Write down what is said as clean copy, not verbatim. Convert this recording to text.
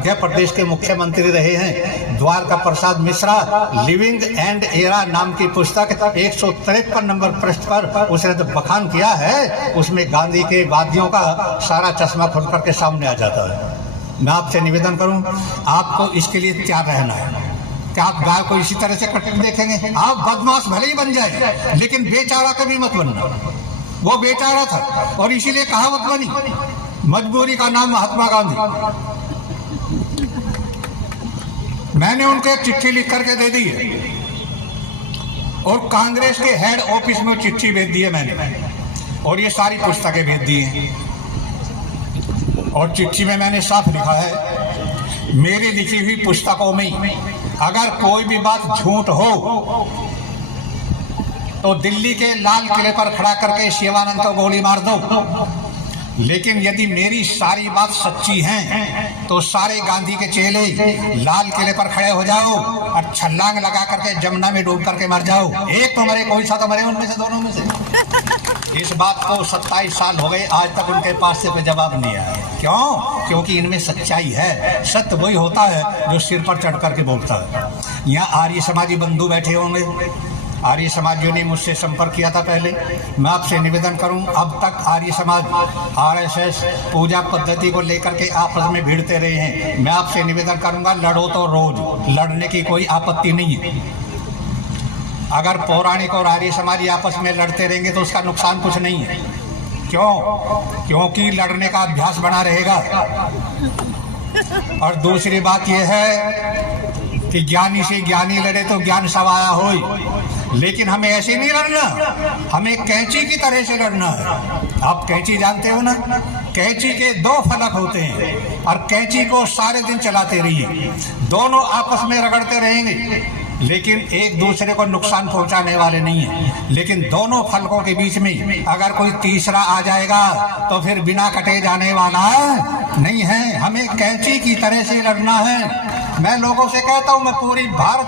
मध्य प्रदेश के मुख्यमंत्री रहे हैं Dwarka Prasad Mishra. Living and era नाम की पुस्तक 153 नंबर पृष्ठ पर उसने तो बखान किया है, उसमें गांधी के वादियों का सारा चश्मा खुल करके सामने आ जाता है। मैं आपसे निवेदन करूं, आपको इसके लिए तैयार रहना है कि आप गाय को इसी तरह से कटक देखेंगे। आप बदमाश भले ही बन जाए, लेकिन बेचारा कभी मत बनना। वो बेचारा था और इसीलिए कहावत बनी, मजबूरी का नाम महात्मा गांधी। मैंने उनको एक चिट्ठी लिख करके दे दी है और कांग्रेस के हेड ऑफिस में चिट्ठी भेज दी है मैंने, और ये सारी पुस्तकें भेज दी हैं। और चिट्ठी में मैंने साफ लिखा है, मेरी लिखी हुई पुस्तकों में अगर कोई भी बात झूठ हो तो दिल्ली के लाल किले पर खड़ा करके शिवानंद को गोली मार दो, लेकिन यदि मेरी सारी बात सच्ची है तो सारे गांधी के चेले लाल किले पर खड़े हो जाओ और छलांग लगा करके जमुना में डूब करके मर जाओ। एक तो मरे, कोई सा तो मरे, उनमें से दोनों में से। इस बात को 27 साल हो गए, आज तक उनके पास से कोई जवाब नहीं आया। क्यों? क्योंकि इनमें सच्चाई है। सत्य वही होता है जो सिर पर चढ़ करके बोलता है। यहाँ आर्य समाजी बंधु बैठे होंगे, आर्य समाजियों ने मुझसे संपर्क किया था पहले। मैं आपसे निवेदन करूं, अब तक आर्य समाज आरएसएस पूजा पद्धति को लेकर के आपस में भिड़ते रहे हैं। मैं आपसे निवेदन करूंगा, लड़ो तो रोज, लड़ने की कोई आपत्ति नहीं है। अगर पौराणिक और आर्य समाजी आपस में लड़ते रहेंगे तो उसका नुकसान कुछ नहीं है। क्यों? क्योंकि लड़ने का अभ्यास बना रहेगा। और दूसरी बात यह है कि ज्ञानी से ज्ञानी लड़े तो ज्ञान सवाया हो, लेकिन हमें ऐसे नहीं लड़ना, हमें कैंची की तरह से लड़ना है। आप कैंची जानते हो ना? कैंची के 2 फलक होते हैं और कैंची को सारे दिन चलाते रहिए, दोनों आपस में रगड़ते रहेंगे, लेकिन एक दूसरे को नुकसान पहुंचाने वाले नहीं है। लेकिन दोनों फलकों के बीच में अगर कोई तीसरा आ जाएगा तो फिर बिना कटे जाने वाला नहीं है। हमें कैंची की तरह से लड़ना है। मैं लोगों से कहता हूं, मैं पूरी भारत